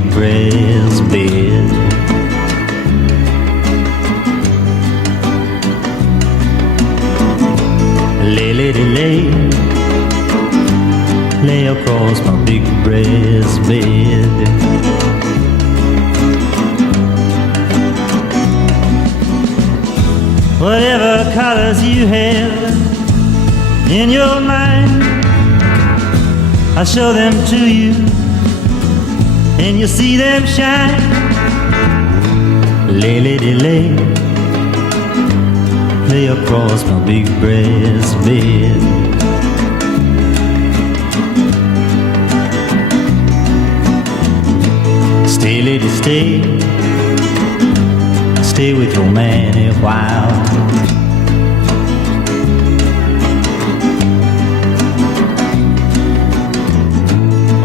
big brass bed. Lay, lady, lay, lay across my big brass bed. Whatever colors you have in your mind, I'll show them to you, and you'll see them shine. Lay, lady, lay, lay across my big brass bed. Stay, lady, stay, stay with your man a while.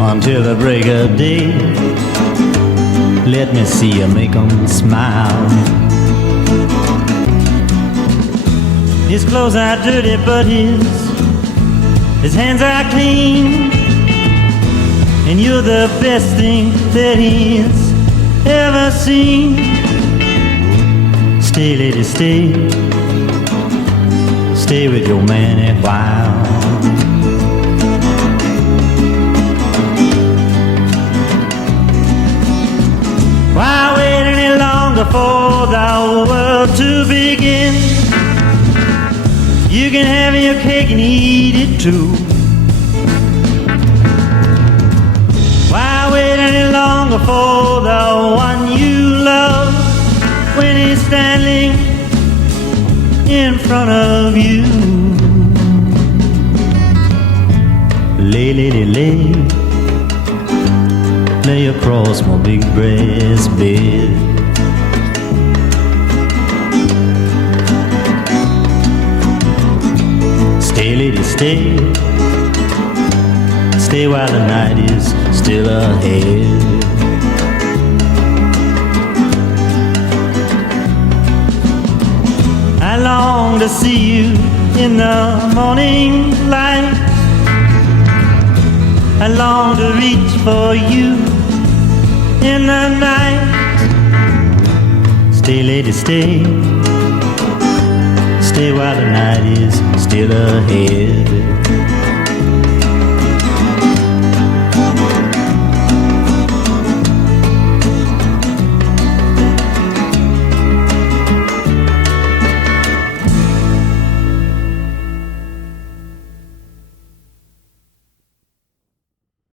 Until the break of day, let me see you make 'em smile. His clothes are dirty, but his hands are clean, and you're the best thing that he's ever seen. Stay, lady, stay, stay with your man a while. Why wait any longer for the world to begin? You can have your cake and eat it too. Why wait any longer for the one you love when he's standing in front of you? Lay, lady, lay, lay across my big brass bed. Stay, lady, stay, stay while the night is still ahead. I long to see you in the morning light. I long to reach for you in the night. Stay, lady, stay, stay while the night is still ahead.